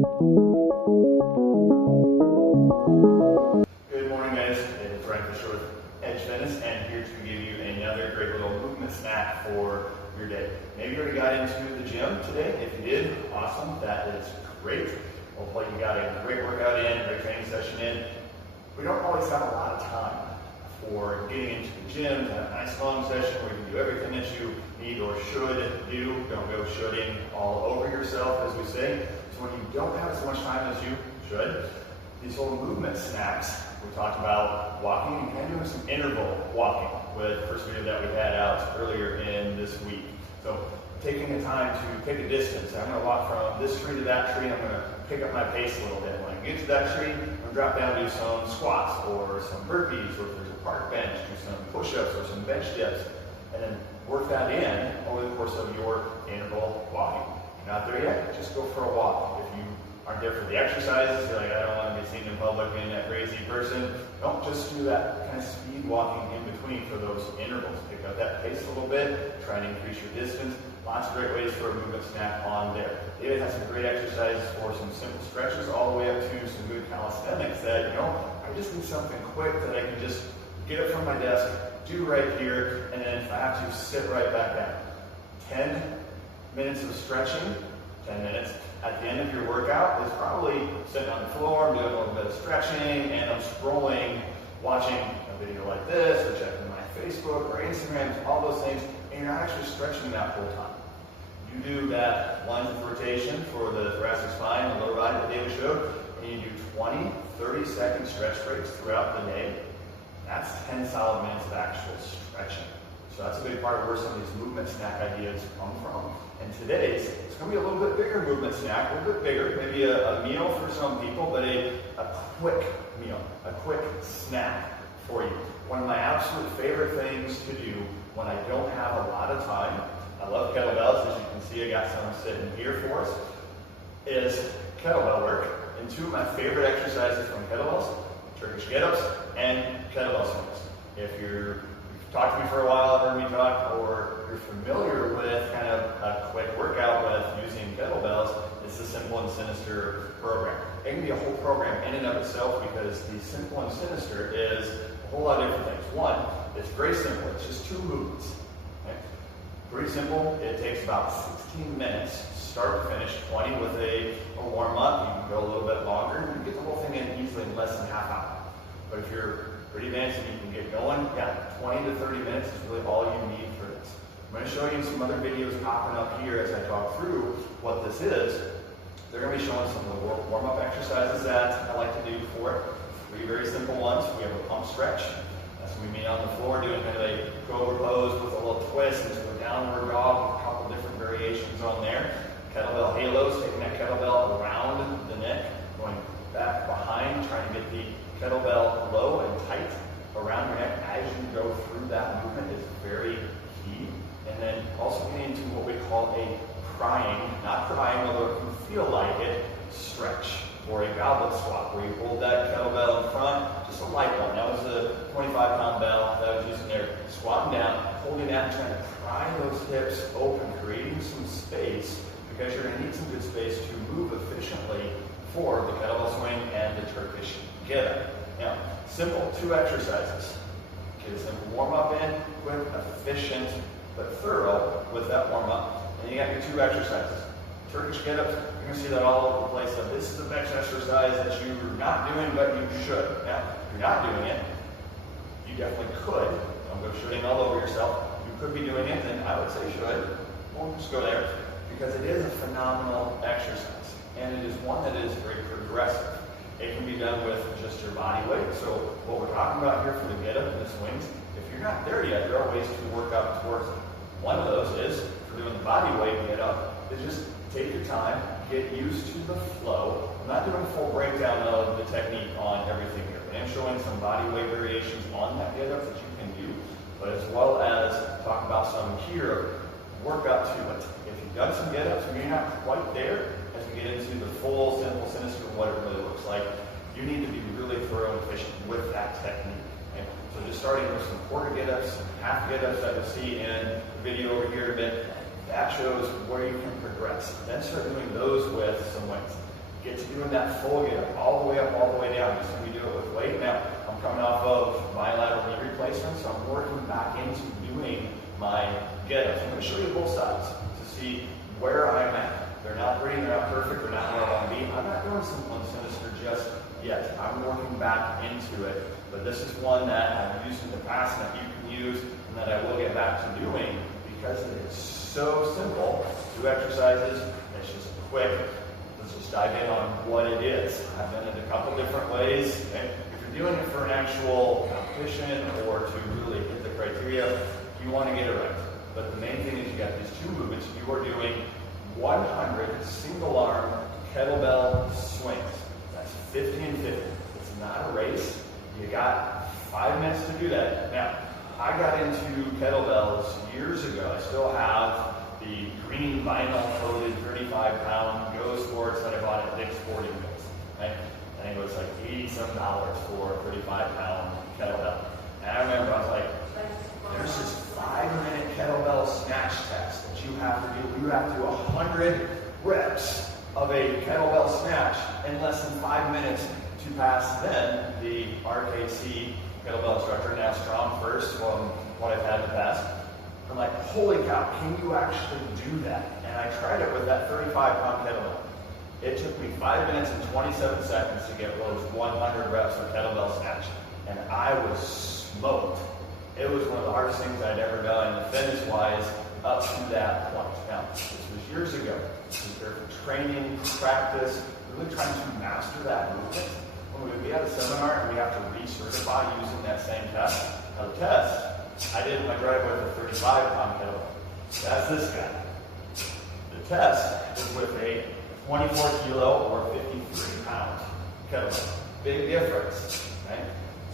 Good morning, guys. It's Ryan Fisher with Edge Fitness, and here to give you another great little movement snack for your day. Maybe you already got into the gym today. If you did, awesome. That is great. Hopefully you got a great workout in, a great training session in. We don't always have a lot of time for getting into the gym to have a nice long session where you can do everything that you need or should do. Don't go shoulding all over yourself, as we say. So when you don't have as much time as you should, these little movement snacks, we talked about walking and kind of doing some interval walking with the first video that we had out earlier in this week. So taking the time to pick a distance. I'm going to walk from this tree to that tree. I'm going to pick up my pace a little bit. When I get to that tree, I'm going to drop down and do some squats or some burpees, or if there's a park bench, do some push-ups or some bench dips, and then work that in over the course of your interval walking. If you're not there yet, just go for a walk. If you aren't there for the exercises, you're like, I don't want to be seen in public being that crazy person, don't just do that kind of speed walking in between for those intervals. Pick up that pace a little bit, try and increase your distance. Lots of great ways for a movement snack on there. David has some great exercises for some simple stretches all the way up to some good calisthenics that, I just need something quick that I can just get up from my desk, do right here, and then if I have to, sit right back down. 10 minutes of stretching, 10 minutes. At the end of your workout is probably sitting on the floor, doing a little bit of stretching, and I'm scrolling, watching a video like this, or checking my Facebook or Instagram, all those things, and you're not actually stretching that whole time. You do that lines of rotation for the thoracic spine, the lower body that David showed, and you do 20, 30-second stretch breaks throughout the day. That's 10 solid minutes of actual stretching. So that's a big part of where some of these movement snack ideas come from. And today's, it's going to be a little bit bigger movement snack, a little bit bigger, maybe a meal for some people, but a quick meal, a quick snack for you. One of my absolute favorite things to do when I don't have a lot of time, I love kettlebells, as you can see I got some sitting here for us, is kettlebell work. And two of my favorite exercises from kettlebells, Turkish get-ups and kettlebell swings. If you've talked to me for a while, heard me talk, or you're familiar with kind of a quick workout with using kettlebells, it's the Simple and Sinister program. It can be a whole program in and of itself because the Simple and Sinister is a whole lot of different things. One, it's very simple. It's just 2 movements. Okay? Pretty simple. It takes about 16 minutes, start to finish, 20 with a warm-up. You can go a little bit longer. You can get the whole thing in easily in less than half hour. But if you're pretty advanced and you can get going, 20 to 30 minutes is really all you need for this. I'm going to show you some other videos popping up here as I talk through what this is. They're going to be showing some of the warm-up exercises that I like to do for it. 3 very simple ones. We have a pump stretch. That's when we meet on the floor doing kind of a cobra pose with a little twist into a downward dog with a couple different variations on there. Kettlebell halos, taking that kettlebell around the neck, going back behind, trying to get the kettlebell low and tight around your neck as you go through that movement is very key. And then also getting into what we call a not crying, although it can feel like it, stretch, or a goblet squat, where you hold that kettlebell in front, just a light one. That was the 25-pound bell that I was using there. Squatting down, holding that, and trying to pry those hips open, creating some space, because you're going to need some good space to move efficiently for the kettlebell swing and the Turkish get-up. Now, simple 2 exercises. Get a simple warm-up in, quick, efficient, but thorough with that warm-up. And you got your 2 exercises. Turkish get-ups, you're going to see that all over the place. So this is the next exercise that you're not doing, but you should. Now, if you're not doing it, you definitely could. Don't go shooting all over yourself. You could be doing it, then I would say should. Won't just go there, because it is a phenomenal exercise. And it is one that is very progressive. It can be done with just your body weight. So what we're talking about here for the get-up and the swings, if you're not there yet, there are ways to work up towards it. One of those is, for doing the body weight get-up, is just take your time, get used to the flow. I'm not doing a full breakdown of the technique on everything here, but I'm showing some body weight variations on that get-up that you can do, but as well as talk about some here, work up to it. If you've done some get-ups and you're not quite there, as we get into the full Simple Sinister, what it really looks like, you need to be really thorough and efficient with that technique. Okay? So just starting with some quarter get-ups, some half get-ups that you'll see in the video over here in a bit, that shows where you can progress. Then start doing those with some weights. get to doing that full get up, all the way up, all the way down. Just when we do it with weight. Now, I'm coming off of bilateral knee replacement, so I'm working back into doing my get-ups. I'm going to show you both sides to see where I'm at. They're not pretty, they're not perfect, they're not where I want to be. I'm not doing simple and sinister just yet. I'm working back into it, but this is one that I've used in the past and that you can use and that I will get back to doing because it is so simple. 2 exercises, and it's just quick. Let's just dive in on what it is. I've done it a couple different ways. Okay? If you're doing it for an actual competition or to really hit the criteria, you want to get it right. But the main thing is you got these 2 movements. You are doing 100 single arm kettlebell swings. That's 50 and 50. It's not a race. You got 5 minutes to do that. Now, I got into kettlebells years ago. I still have the green vinyl coated 35-pound Go Sports that I bought at Dick's Sporting Goods. Right? I think it was like $80-some for a 35-pound kettlebell. And I remember I was like, there's this 5-minute kettlebell snatch test that you have to do. You have to do 100 reps of a kettlebell snatch in less than 5 minutes to pass then the RKC kettlebell instructor, now Strong First, from what I've had in the past. I'm like, holy cow, can you actually do that? And I tried it with that 35-pound kettlebell. It took me 5 minutes and 27 seconds to get those 100 reps of kettlebell snatch. And I was smoked. It was one of the hardest things I'd ever done, fitness-wise, up to that point. Now, this was years ago. This was there for training, practice, really trying to master that movement. When we had a seminar and we have to recertify using that same test. Now, the test, I did in my driveway with a 35-pound kettlebell. That's this guy. The test is with a 24-kilo or 53-pound kettlebell. Big difference, right?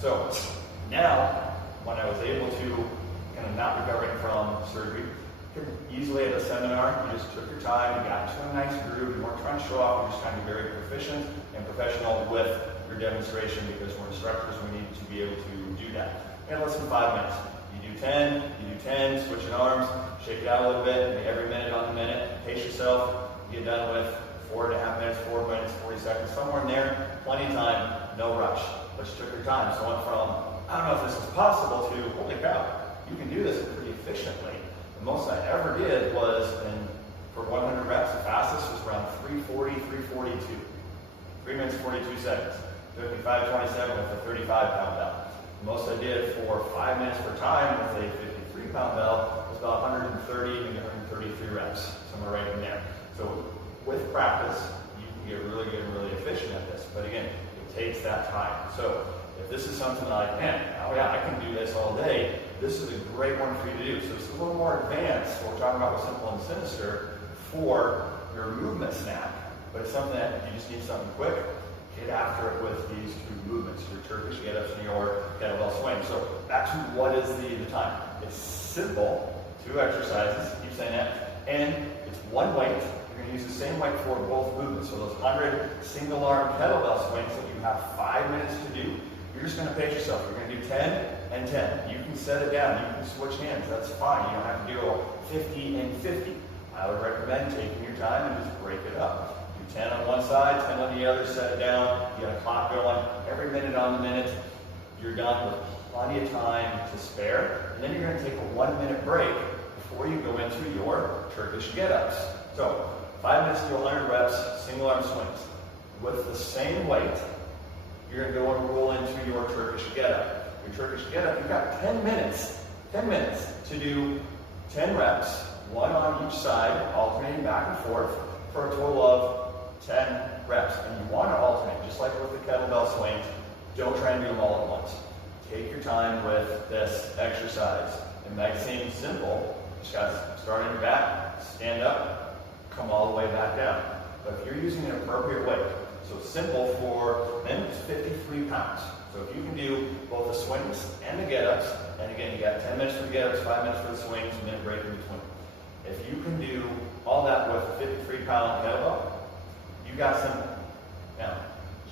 So now, when I was able to, kind of not recovering from surgery, easily at a seminar, you just took your time, you got into a nice groove, you weren't trying to show off, you're just trying to be very proficient and professional with your demonstration because we're instructors, we need to be able to do that. And less than 5 minutes. You do 10, switching arms, shake it out a little bit, every minute on the minute, pace yourself, get done with 4.5 minutes, 4 minutes, 40 seconds, somewhere in there, plenty of time, no rush. But you took your time, so I went from, I don't know if this is possible to, holy cow, you can do this pretty efficiently. The most I ever did was, for 100 reps, the fastest was around 340, 342. 3 minutes, 42 seconds. Took me 5:27 with a 35-pound bell. The most I did for 5 minutes per time with a 53-pound bell was about 130, maybe 133 reps, somewhere right in there. So with practice, you can get really good and really efficient at this. But again, it takes that time. So if this is something like, man, oh yeah, I can do this all day, this is a great one for you to do. So it's a little more advanced, what we're talking about with Simple and Sinister, for your movement snap. But it's something that if you just need something quick, get after it with these 2 movements, your Turkish get-ups and your kettlebell swing. So back to what is the time. It's simple, 2 exercises, keep saying that, and it's 1 weight. You're going to use the same weight for both movements. So those 100 single-arm kettlebell swings that you have 5 minutes to do, you're just going to pace yourself. You're going to do 10 and 10. You can set it down. You can switch hands. That's fine. You don't have to do 50 and 50. I would recommend taking your time and just break it up. Do 10 on one side, 10 on the other, set it down. You got a clock going. Every minute on the minute, you're done with plenty of time to spare. And then you're going to take a 1-minute break before you go into your Turkish get-ups. So 5 minutes to 100 reps, single arm swings. With the same weight, you're going to go and roll into your Turkish get-up. Your Turkish get-up, you've got 10 minutes to do 10 reps, 1 on each side, alternating back and forth, for a total of 10 reps. And you want to alternate, just like with the kettlebell swings. Don't try and do them all at once. Take your time with this exercise. It might seem simple. Just got to start on your back, stand up, come all the way back down. But if you're using an appropriate weight, so simple for men, it's 53 pounds. So if you can do both the swings and the get-ups, and again, you got 10 minutes for the get-ups, 5 minutes for the swings, a minute break in between. If you can do all that with a 53-pound kettlebell, you got simple. Now,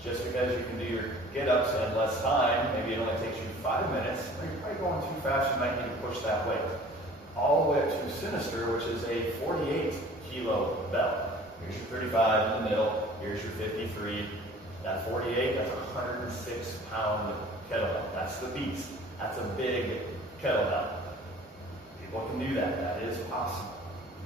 just because you can do your get-ups in less time, maybe it only takes you 5 minutes, or you're probably going too fast, you might need to push that weight. All the way up to Sinister, which is a 48-kilo bell. Here's your 35 in the middle, here's your 53. That 48, that's a 106-pound kettlebell. That's the beast. That's a big kettlebell. People can do that. That is possible.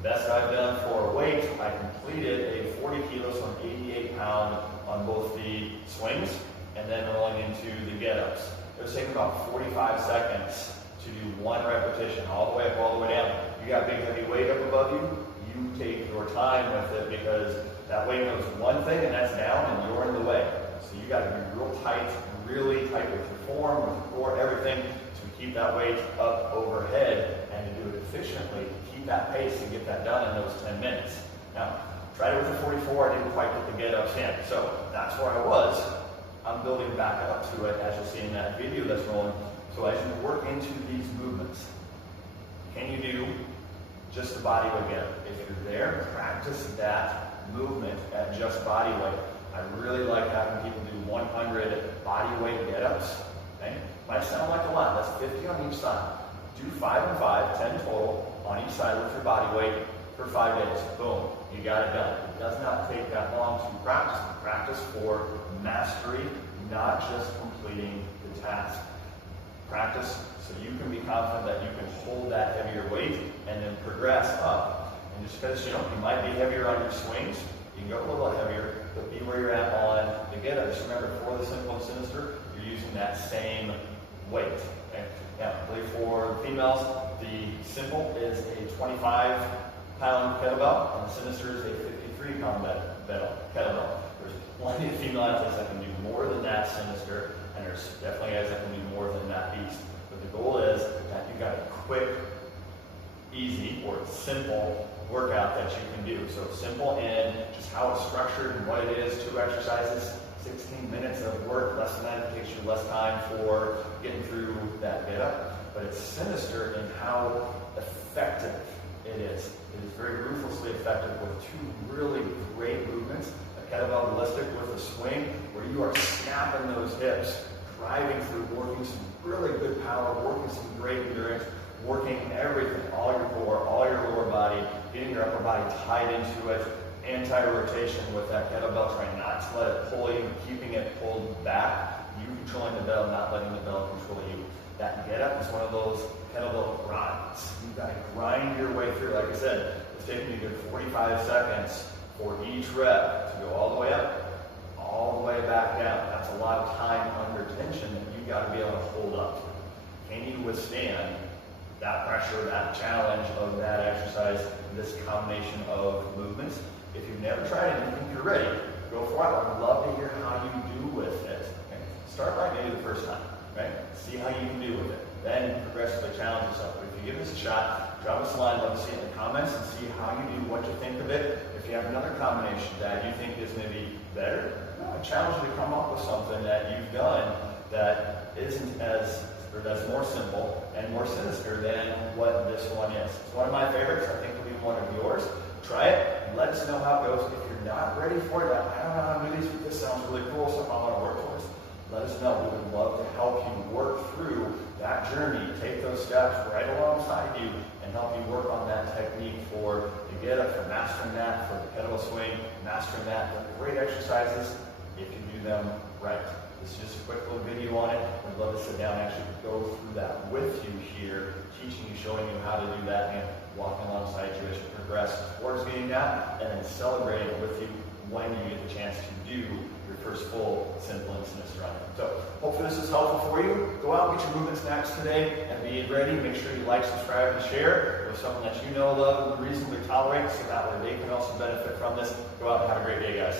Best I've done for weight, I completed a 40 kilos on 88-pound on both the swings and then rolling into the get-ups. It was taking about 45 seconds to do one repetition, all the way up, all the way down. You got big heavy weight up above you, you take your time with it because that weight knows one thing and that's down and you're in the way. So you got to be real tight, really tight with your form, with your core, everything to keep that weight up overhead and to do it efficiently, to keep that pace and get that done in those 10 minutes. Now, tried it with the 44, I didn't quite get the get-ups in. So that's where I was. I'm building back up to it as you'll see in that video that's rolling. So as you work into these movements, can you do just the body weight get-up? If you're there, practice that movement at just body weight. I really like having people do 100 body weight get-ups. Okay? Might sound like a lot. That's 50 on each side. Do 5 and 5, 10 total on each side with your body weight for 5 days. Boom, you got it done. It does not take that long to practice. Practice for mastery, not just completing the task. Practice so you can be confident that you can hold that heavier weight and then progress up. And just because you might be heavier on your swings, you can go a little heavier, but be where you're at on the get-ups. Remember, for the simple and sinister, you're using that same weight. Okay? Now, I believe for females, the simple is a 25-pound kettlebell, and the sinister is a 53-pound kettlebell. There's plenty of female athletes that can do more than that sinister, and there's definitely guys that can do more than that beast. But the goal is that you got a quick, easy, or simple workout that you can do. So simple in just how it's structured and what it is, 2 exercises, 16 minutes of work, less than that, it takes you less time for getting through that get up. But it's sinister in how effective it is. It is very ruthlessly effective with 2 really great movements. A kettlebell ballistic with a swing, where you are snapping those hips, driving through, working some really good power, working some great endurance, working everything, all your core, all your lower body, getting your upper body tied into it, anti-rotation with that kettlebell, trying not to let it pull you, keeping it pulled back, you controlling the bell, not letting the bell control you. That get up is one of those kettlebell grinds. You've got to grind your way through. Like I said, it's taking you a good 45 seconds for each rep to go all the way up, all the way back down. That's a lot of time under tension that you've got to be able to hold up. Can you withstand that pressure, that challenge of that exercise, this combination of movements? If you've never tried it and you think you're ready, go for it. I'd love to hear how you do with it. Okay? Start by maybe the first time. Right? See how you can do with it. Then progressively challenge yourself. But if you give this a shot, drop us a line, let us see it in the comments and see how you do, what you think of it. If you have another combination that you think is maybe better, I challenge you to come up with something that you've done that isn't as, or that's more simple and more sinister than what this one is. It's one of my favorites. I think it'll be one of yours. Try it. Let us know how it goes. If you're not ready for it, I don't know how to do these, but this sounds really cool, something I want to work towards. Let us know. We would love to help you work through that journey, take those steps right alongside you, and help you work on that technique for the get up, for mastering that, for the kettlebell swing, mastering that. They're great exercises if you do them right. This is just a quick little video on it. We'd love to sit down and actually go through that with you here, teaching you, showing you how to do that, and walking alongside you as you progress towards getting that, and then celebrating with you when you get the chance to do your first full simple and sinister on it. So hopefully this is helpful for you. Go out and get your movement snacks today and be ready. Make sure you like, subscribe, and share with someone that you know, love, and reasonably tolerate, so that way they can also benefit from this. Go out and have a great day, guys.